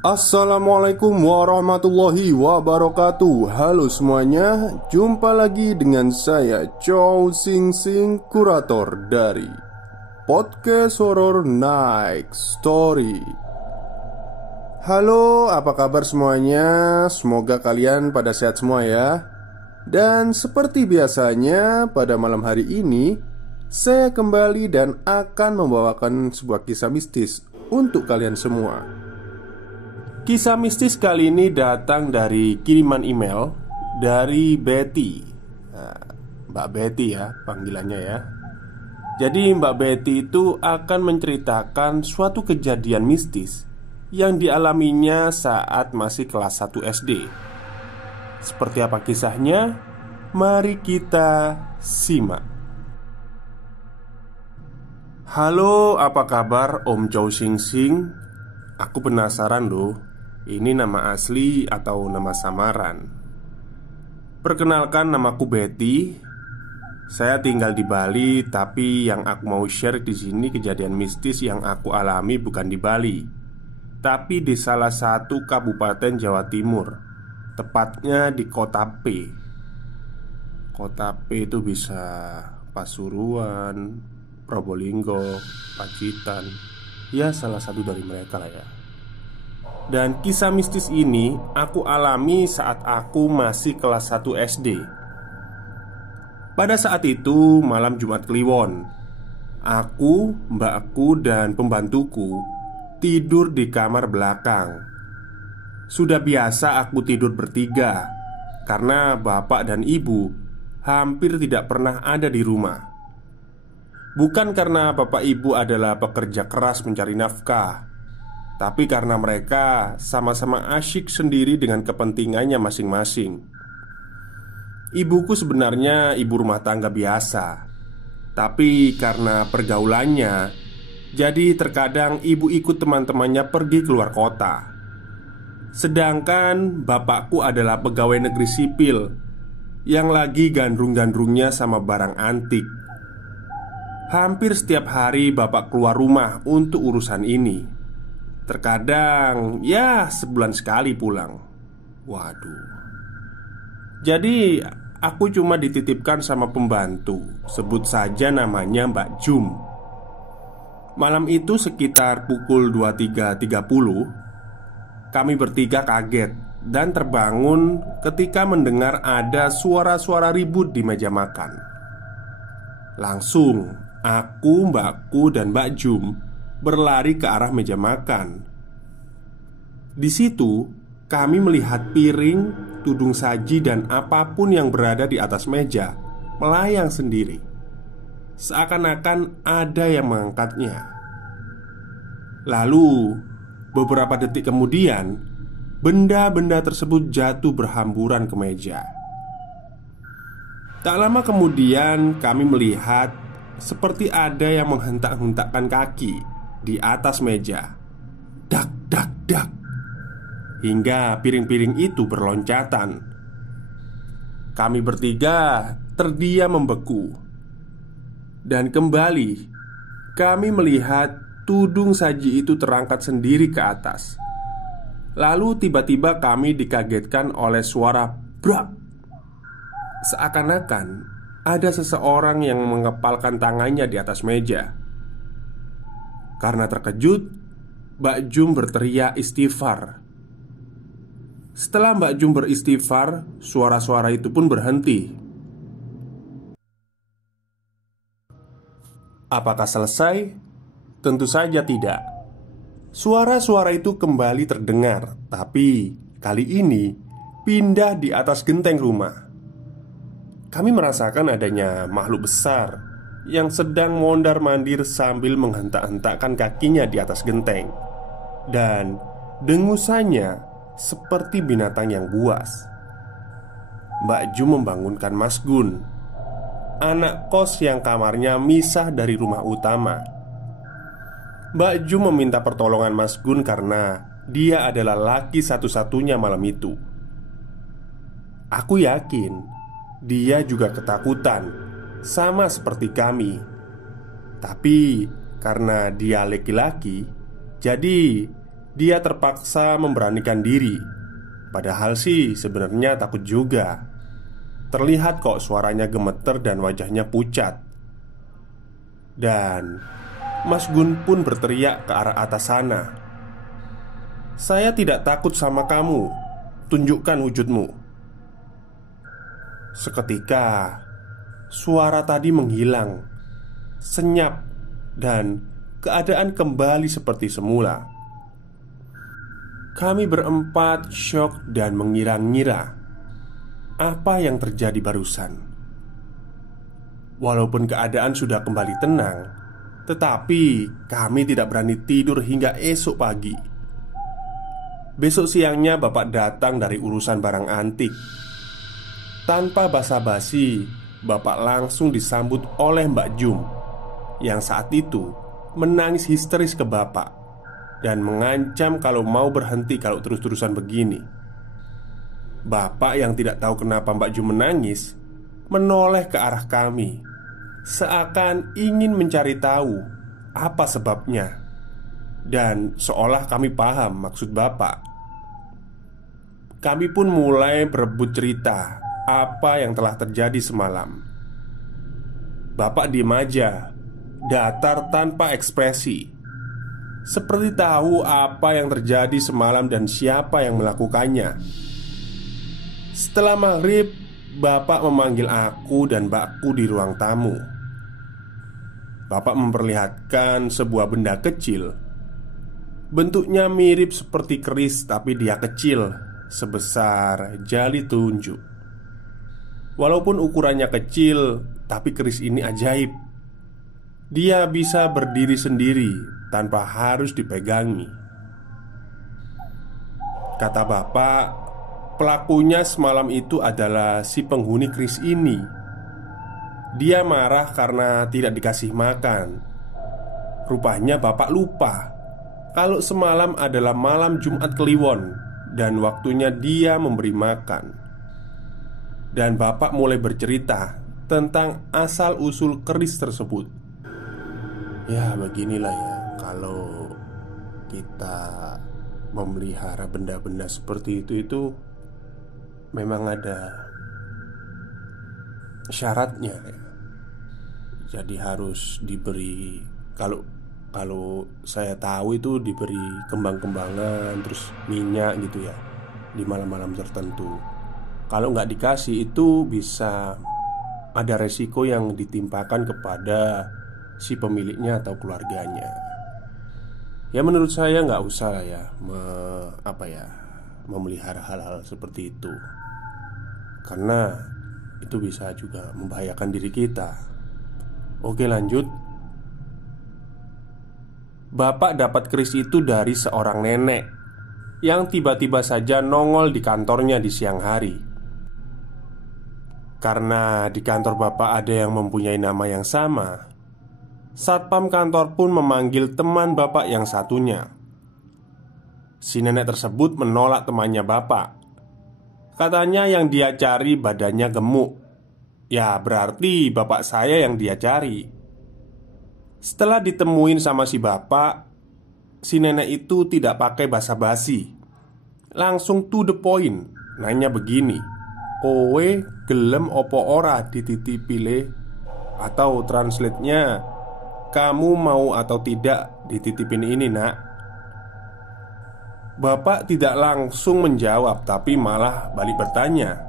Assalamualaikum warahmatullahi wabarakatuh. Halo semuanya, jumpa lagi dengan saya Chow Sing Sing, kurator dari Podcast Horror Night Story. Halo, apa kabar semuanya? Semoga kalian pada sehat semua ya. Dan seperti biasanya pada malam hari ini saya kembali dan akan membawakan sebuah kisah mistis untuk kalian semua. Kisah mistis kali ini datang dari kiriman email dari Betty. Mbak Betty ya panggilannya ya. Jadi Mbak Betty itu akan menceritakan suatu kejadian mistis yang dialaminya saat masih kelas 1 SD. Seperti apa kisahnya? Mari kita simak. Halo, apa kabar Om Chow Sing Sing? Aku penasaran loh, ini nama asli atau nama samaran? Perkenalkan, namaku Betty. Saya tinggal di Bali, tapi yang aku mau share di sini kejadian mistis yang aku alami bukan di Bali, tapi di salah satu kabupaten Jawa Timur, tepatnya di Kota P. Kota P itu bisa Pasuruan, Probolinggo, Pacitan. Ya, salah satu dari mereka lah ya. Dan kisah mistis ini aku alami saat aku masih kelas 1 SD. Pada saat itu malam Jumat Kliwon. Aku, mbakku, dan pembantuku tidur di kamar belakang. Sudah biasa aku tidur bertiga, karena bapak dan ibu hampir tidak pernah ada di rumah. Bukan karena bapak ibu adalah pekerja keras mencari nafkah, tapi karena mereka sama-sama asyik sendiri dengan kepentingannya masing-masing. Ibuku sebenarnya ibu rumah tangga biasa, tapi karena pergaulannya, jadi terkadang ibu ikut teman-temannya pergi keluar kota. Sedangkan bapakku adalah pegawai negeri sipil yang lagi gandrung-gandrungnya sama barang antik. Hampir setiap hari bapak keluar rumah untuk urusan ini. Terkadang ya sebulan sekali pulang. Waduh. Jadi aku cuma dititipkan sama pembantu, sebut saja namanya Mbak Jum. Malam itu sekitar pukul 23.30, kami bertiga kaget dan terbangun ketika mendengar ada suara-suara ribut di meja makan. Langsung aku, mbakku, dan Mbak Jum berlari ke arah meja makan. Di situ kami melihat piring, tudung saji, dan apapun yang berada di atas meja melayang sendiri, seakan-akan ada yang mengangkatnya. Lalu beberapa detik kemudian, benda-benda tersebut jatuh berhamburan ke meja. Tak lama kemudian kami melihat seperti ada yang menghentak-hentakkan kaki di atas meja. Dak, dak, dak. Hingga piring-piring itu berloncatan. Kami bertiga terdiam membeku. Dan kembali kami melihat tudung saji itu terangkat sendiri ke atas. Lalu tiba-tiba kami dikagetkan oleh suara brak. Seakan-akan ada seseorang yang mengepalkan tangannya di atas meja. Karena terkejut, Mbak Jum berteriak istighfar. Setelah Mbak Jum beristighfar, suara-suara itu pun berhenti. Apakah selesai? Tentu saja tidak. Suara-suara itu kembali terdengar, tapi kali ini pindah di atas genteng rumah. Kami merasakan adanya makhluk besar yang sedang mondar-mandir sambil menghentak-hentakkan kakinya di atas genteng. Dan dengusannya seperti binatang yang buas. Mbak Jum membangunkan Mas Gun, anak kos yang kamarnya misah dari rumah utama. Mbak Jum meminta pertolongan Mas Gun karena dia adalah laki satu-satunya malam itu. Aku yakin dia juga ketakutan, sama seperti kami. Tapi karena dia laki-laki, jadi dia terpaksa memberanikan diri. Padahal sih sebenarnya takut juga. Terlihat kok suaranya gemeter dan wajahnya pucat. Dan Mas Gun pun berteriak ke arah atas sana, "Saya tidak takut sama kamu. Tunjukkan wujudmu." Seketika suara tadi menghilang, senyap, dan keadaan kembali seperti semula. Kami berempat syok dan mengira-ngira apa yang terjadi barusan. Walaupun keadaan sudah kembali tenang, tetapi kami tidak berani tidur hingga esok pagi. Besok siangnya bapak datang dari urusan barang antik. Tanpa basa-basi, bapak langsung disambut oleh Mbak Jum, yang saat itu menangis histeris ke bapak dan mengancam kalau mau berhenti kalau terus-terusan begini. Bapak yang tidak tahu kenapa Mbak Jum menangis menoleh ke arah kami, seakan ingin mencari tahu apa sebabnya, dan seolah kami paham maksud bapak. Kami pun mulai berebut cerita apa yang telah terjadi semalam. Bapak diam aja, datar tanpa ekspresi, seperti tahu apa yang terjadi semalam dan siapa yang melakukannya. Setelah maghrib, bapak memanggil aku dan mbakku di ruang tamu. Bapak memperlihatkan sebuah benda kecil. Bentuknya mirip seperti keris, tapi dia kecil, sebesar jari telunjuk. Walaupun ukurannya kecil, tapi keris ini ajaib. Dia bisa berdiri sendiri tanpa harus dipegangi. Kata bapak, pelakunya semalam itu adalah si penghuni keris ini. Dia marah karena tidak dikasih makan. Rupanya bapak lupa kalau semalam adalah malam Jumat Kliwon dan waktunya dia memberi makan. Dan bapak mulai bercerita tentang asal-usul keris tersebut. Ya beginilah ya, kalau kita memelihara benda-benda seperti itu memang ada syaratnya ya. Jadi harus diberi, kalau saya tahu itu diberi kembang-kembangan, terus minyak gitu ya, di malam-malam tertentu. Kalau nggak dikasih itu bisa ada resiko yang ditimpakan kepada si pemiliknya atau keluarganya. Ya menurut saya nggak usah lah ya memelihara hal-hal seperti itu, karena itu bisa juga membahayakan diri kita. Oke lanjut. Bapak dapat keris itu dari seorang nenek yang tiba-tiba saja nongol di kantornya di siang hari. Karena di kantor bapak ada yang mempunyai nama yang sama, satpam kantor pun memanggil teman bapak yang satunya. Si nenek tersebut menolak temannya bapak. Katanya yang dia cari badannya gemuk. Ya berarti bapak saya yang dia cari. Setelah ditemuin sama si bapak, si nenek itu tidak pakai basa-basi, langsung to the point. Nanya begini, "Kowe gelem opo ora dititipile?" Atau translate-nya, "Kamu mau atau tidak dititipin ini nak?" Bapak tidak langsung menjawab, tapi malah balik bertanya,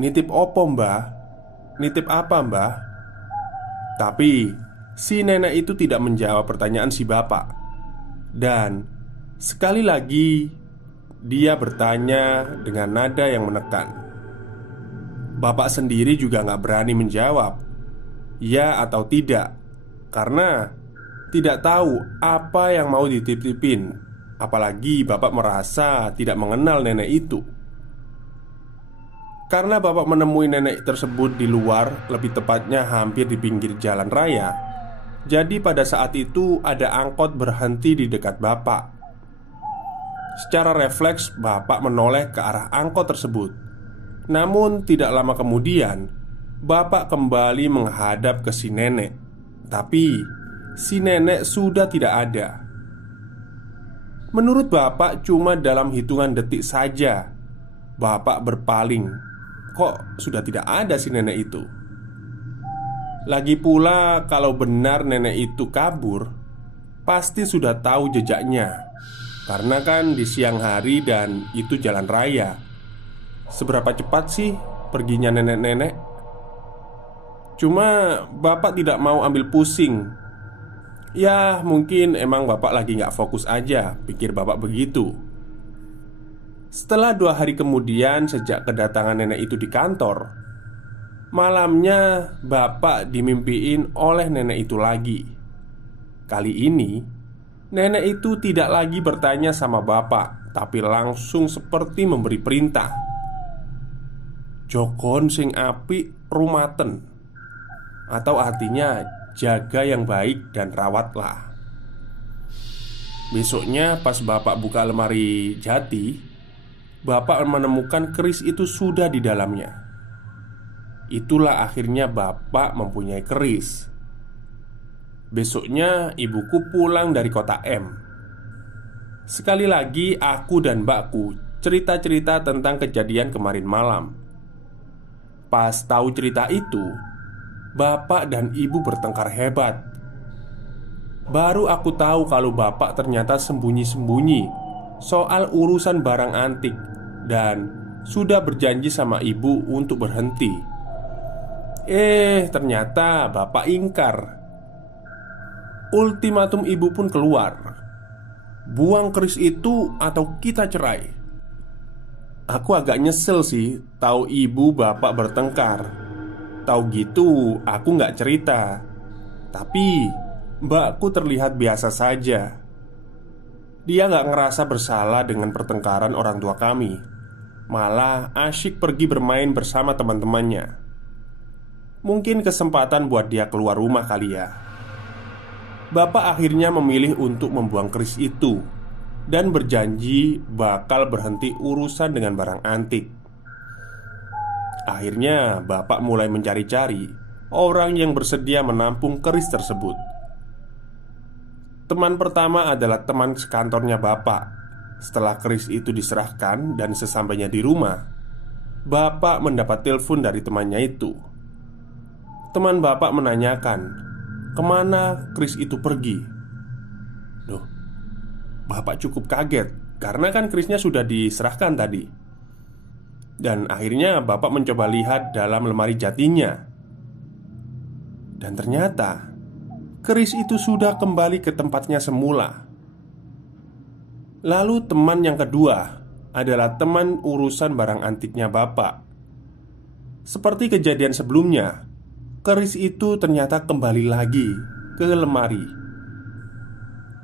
"Nitip opo mbah? Nitip apa mbah?" Tapi si nenek itu tidak menjawab pertanyaan si bapak. Dan sekali lagi dia bertanya dengan nada yang menekan. Bapak sendiri juga gak berani menjawab ya atau tidak, karena tidak tahu apa yang mau dititipin. Apalagi bapak merasa tidak mengenal nenek itu. Karena bapak menemui nenek tersebut di luar, lebih tepatnya hampir di pinggir jalan raya. Jadi pada saat itu ada angkot berhenti di dekat bapak. Secara refleks bapak menoleh ke arah angkot tersebut. Namun tidak lama kemudian bapak kembali menghadap ke si nenek. Tapi si nenek sudah tidak ada. Menurut bapak cuma dalam hitungan detik saja bapak berpaling. Kok sudah tidak ada si nenek itu? Lagi pula kalau benar nenek itu kabur, pasti sudah tahu jejaknya. Karena kan di siang hari dan itu jalan raya. Seberapa cepat sih perginya nenek-nenek? Cuma bapak tidak mau ambil pusing. Ya mungkin emang bapak lagi gak fokus aja, pikir bapak begitu. Setelah 2 hari kemudian sejak kedatangan nenek itu di kantor, malamnya bapak dimimpiin oleh nenek itu lagi. Kali ini nenek itu tidak lagi bertanya sama bapak, tapi langsung seperti memberi perintah. Jokon sing apik rumaten, atau artinya jaga yang baik dan rawatlah. Besoknya pas bapak buka lemari jati, bapak menemukan keris itu sudah di dalamnya. Itulah akhirnya bapak mempunyai keris. Besoknya ibuku pulang dari kota M. Sekali lagi aku dan mbakku cerita-cerita tentang kejadian kemarin malam. Pas tahu cerita itu, bapak dan ibu bertengkar hebat. Baru aku tahu kalau bapak ternyata sembunyi-sembunyi soal urusan barang antik dan sudah berjanji sama ibu untuk berhenti. Ternyata bapak ingkar. Ultimatum ibu pun keluar. Buang keris itu atau kita cerai. Aku agak nyesel sih tahu ibu bapak bertengkar. Tahu gitu aku nggak cerita. Tapi mbakku terlihat biasa saja. Dia nggak ngerasa bersalah dengan pertengkaran orang tua kami. Malah asyik pergi bermain bersama teman-temannya. Mungkin kesempatan buat dia keluar rumah kali ya. Bapak akhirnya memilih untuk membuang keris itu dan berjanji bakal berhenti urusan dengan barang antik. Akhirnya bapak mulai mencari-cari orang yang bersedia menampung keris tersebut. Teman pertama adalah teman sekantornya bapak. Setelah keris itu diserahkan dan sesampainya di rumah, bapak mendapat telepon dari temannya itu. Teman bapak menanyakan kemana keris itu pergi. Loh, bapak cukup kaget karena kan kerisnya sudah diserahkan tadi. Dan akhirnya bapak mencoba lihat dalam lemari jatinya. Dan ternyata keris itu sudah kembali ke tempatnya semula. Lalu teman yang kedua adalah teman urusan barang antiknya bapak. Seperti kejadian sebelumnya, keris itu ternyata kembali lagi ke lemari.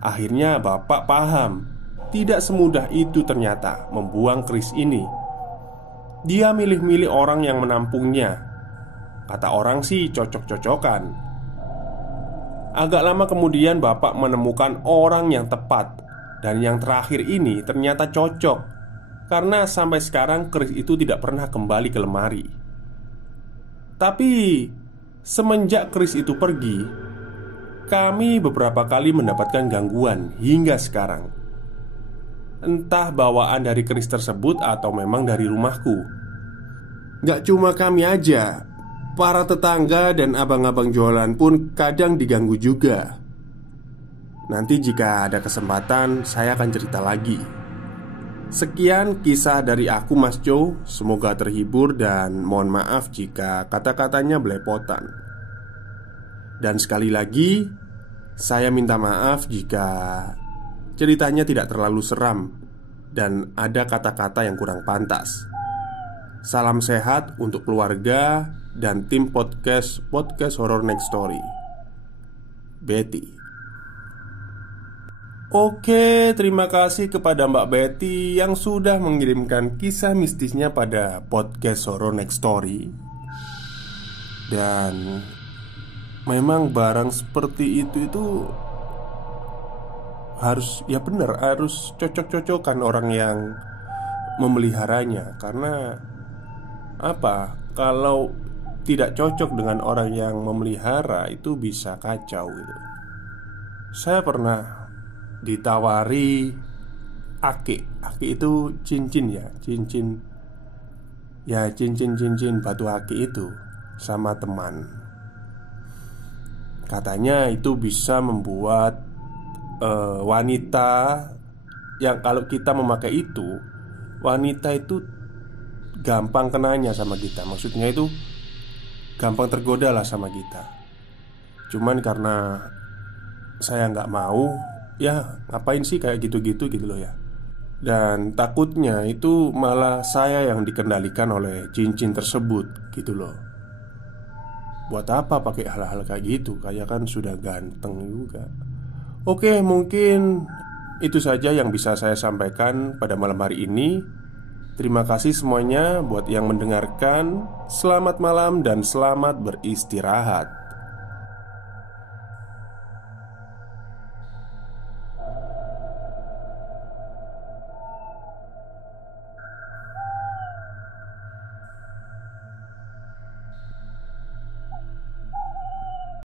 Akhirnya bapak paham, tidak semudah itu ternyata membuang keris ini. Dia milih-milih orang yang menampungnya. Kata orang sih cocok-cocokan. Agak lama kemudian bapak menemukan orang yang tepat. Dan yang terakhir ini ternyata cocok. Karena sampai sekarang keris itu tidak pernah kembali ke lemari. Tapi semenjak keris itu pergi, kami beberapa kali mendapatkan gangguan hingga sekarang. Entah bawaan dari keris tersebut atau memang dari rumahku. Gak cuma kami aja, para tetangga dan abang-abang jualan pun kadang diganggu juga. Nanti jika ada kesempatan saya akan cerita lagi. Sekian kisah dari aku Mas Jo. Semoga terhibur dan mohon maaf jika kata-katanya belepotan. Dan sekali lagi saya minta maaf jika ceritanya tidak terlalu seram dan ada kata-kata yang kurang pantas. Salam sehat untuk keluarga dan tim podcast Horror Next Story. Betty. Oke, terima kasih kepada Mbak Betty yang sudah mengirimkan kisah mistisnya pada podcast Horror Next Story. Dan memang barang seperti itu harus, ya benar, harus cocok-cocokan orang yang memeliharanya. Karena apa? Kalau tidak cocok dengan orang yang memelihara itu bisa kacau gitu. Saya pernah ditawari ake. Ake itu cincin ya, cincin. Ya, cincin-cincin batu ake itu sama teman. Katanya itu bisa membuat wanita yang kalau kita memakai itu, wanita itu gampang kenanya sama kita. Maksudnya itu gampang tergoda lah sama kita. Cuman karena saya nggak mau, ya ngapain sih kayak gitu-gitu gitu loh ya. Dan takutnya itu malah saya yang dikendalikan oleh cincin tersebut gitu loh. Buat apa pakai hal-hal kayak gitu? Kayak kan sudah ganteng juga. Oke, mungkin itu saja yang bisa saya sampaikan pada malam hari ini. Terima kasih semuanya buat yang mendengarkan. Selamat malam dan selamat beristirahat.